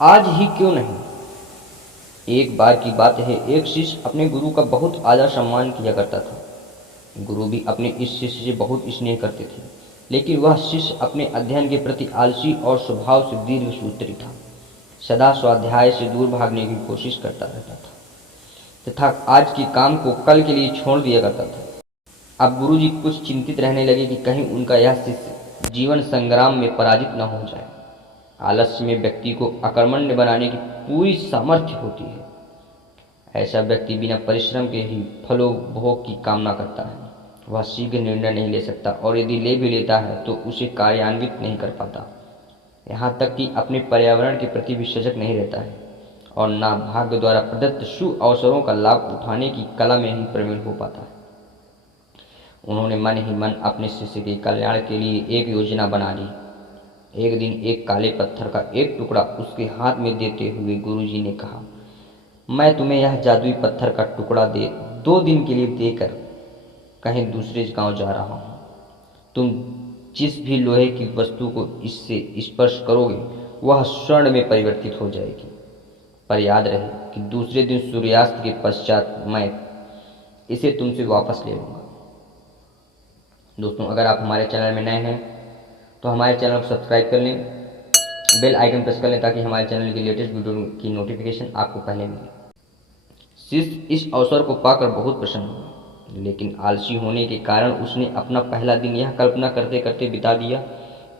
आज ही क्यों नहीं। एक बार की बात है, एक शिष्य अपने गुरु का बहुत आदर सम्मान किया करता था। गुरु भी अपने इस शिष्य से बहुत स्नेह करते थे, लेकिन वह शिष्य अपने अध्ययन के प्रति आलसी और स्वभाव से दीर्घसूत्री था। सदा स्वाध्याय से दूर भागने की कोशिश करता रहता था तथा आज के काम को कल के लिए छोड़ दिया करता था। अब गुरुजी कुछ चिंतित रहने लगे कि कहीं उनका यह शिष्य जीवन संग्राम में पराजित न हो जाए। आलस्य में व्यक्ति को अकर्मण्य बनाने की पूरी सामर्थ्य होती है। ऐसा व्यक्ति बिना परिश्रम के ही फलोपभोग की कामना करता है। वह शीघ्र निर्णय नहीं ले सकता और यदि ले भी लेता है तो उसे कार्यान्वित नहीं कर पाता। यहाँ तक कि अपने पर्यावरण के प्रति भी सजग नहीं रहता है और ना भाग्य द्वारा प्रदत्त शुभ अवसरों का लाभ उठाने की कला में ही प्रवीण हो पाता है। उन्होंने मन ही मन अपने शिष्य के कल्याण के लिए एक योजना बना ली। एक दिन एक काले पत्थर का एक टुकड़ा उसके हाथ में देते हुए गुरुजी ने कहा, मैं तुम्हें यह जादुई पत्थर का टुकड़ा 2 दिन के लिए देकर कहीं दूसरे गांव जा रहा हूँ। तुम जिस भी लोहे की वस्तु को इससे स्पर्श करोगे वह स्वर्ण में परिवर्तित हो जाएगी। पर याद रहे कि दूसरे दिन सूर्यास्त के पश्चात मैं इसे तुमसे वापस ले लूँगा। दोस्तों, अगर आप हमारे चैनल में नए हैं तो हमारे चैनल को सब्सक्राइब कर लें, बेल आइकन प्रेस कर लें ताकि हमारे चैनल की लेटेस्ट वीडियो की नोटिफिकेशन आपको पहले मिले। शिष्य इस अवसर को पाकर बहुत प्रसन्न हुआ, लेकिन आलसी होने के कारण उसने अपना पहला दिन यह कल्पना करते करते बिता दिया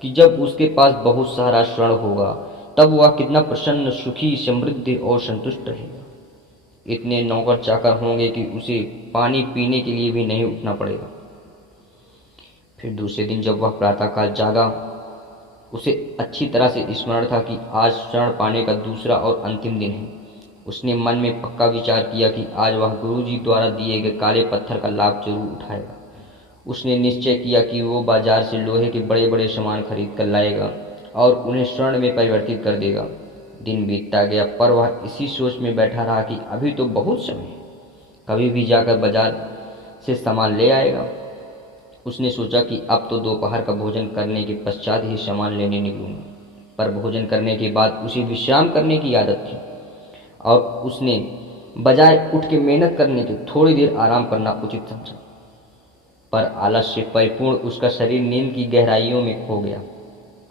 कि जब उसके पास बहुत सारा स्वर्ण होगा तब वह कितना प्रसन्न, सुखी, समृद्ध और संतुष्ट रहेगा। इतने नौकर चाकर होंगे कि उसे पानी पीने के लिए भी नहीं उठना पड़ेगा। फिर दूसरे दिन जब वह प्रातःकाल जागा, उसे अच्छी तरह से स्मरण था कि आज स्वर्ण पाने का दूसरा और अंतिम दिन है। उसने मन में पक्का विचार किया कि आज वह गुरुजी द्वारा दिए गए काले पत्थर का लाभ जरूर उठाएगा। उसने निश्चय किया कि वो बाजार से लोहे के बड़े बड़े सामान खरीद कर लाएगा और उन्हें स्वर्ण में परिवर्तित कर देगा। दिन बीतता गया पर वह इसी सोच में बैठा रहा कि अभी तो बहुत समय है, कभी भी जाकर बाजार से सामान ले आएगा। उसने सोचा कि अब तो दोपहर का भोजन करने के पश्चात ही सामान लेने निकलूंगा। पर भोजन करने के बाद उसे विश्राम करने की आदत थी और उसने बजाय उठ के मेहनत करने के थोड़ी देर आराम करना उचित समझा। पर आलस से परिपूर्ण उसका शरीर नींद की गहराइयों में खो गया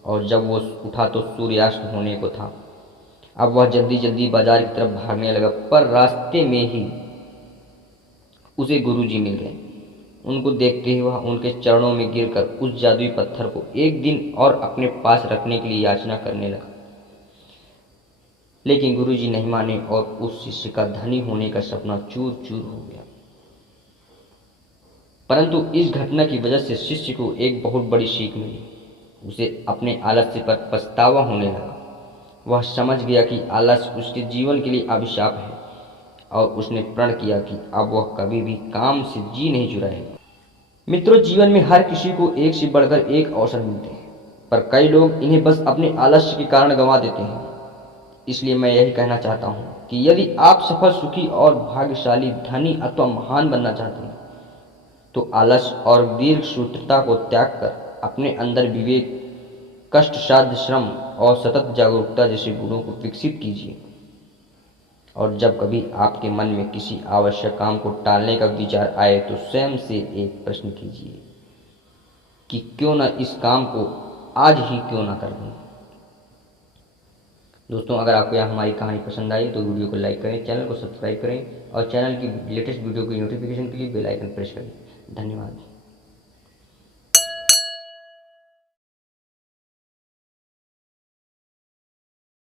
और जब वो उठा तो सूर्यास्त होने को था। अब वह जल्दी जल्दी बाजार की तरफ भागने लगा, पर रास्ते में ही उसे गुरुजी मिल गए। उनको देखते ही वह उनके चरणों में गिरकर उस जादुई पत्थर को एक दिन और अपने पास रखने के लिए याचना करने लगा। लेकिन गुरुजी नहीं माने और उस शिष्य का धनी होने का सपना चूर चूर हो गया। परंतु इस घटना की वजह से शिष्य को एक बहुत बड़ी सीख मिली। उसे अपने आलस्य पर पछतावा होने लगा। वह समझ गया कि आलस उसके जीवन के लिए अभिशाप है और उसने प्रण किया कि अब वह कभी भी काम से जी नहीं चुराएगा। मित्रों, जीवन में हर किसी को एक से बढ़कर एक अवसर मिलते हैं, पर कई लोग इन्हें बस अपने आलस्य के कारण गंवा देते हैं। इसलिए मैं यही कहना चाहता हूँ कि यदि आप सफल, सुखी और भाग्यशाली, धनी अथवा महान बनना चाहते हैं तो आलस और दीर्घ सूत्रता को त्याग कर अपने अंदर विवेक, कष्ट साध्य श्रम और सतत जागरूकता जैसे गुणों को विकसित कीजिए। और जब कभी आपके मन में किसी आवश्यक काम को टालने का विचार आए तो स्वयं से एक प्रश्न कीजिए कि क्यों न इस काम को आज ही क्यों ना कर दूं। दोस्तों, अगर आपको यह हमारी कहानी पसंद आई तो वीडियो को लाइक करें, चैनल को सब्सक्राइब करें और चैनल की लेटेस्ट वीडियो की नोटिफिकेशन के लिए बेल आइकन प्रेस करें। धन्यवाद।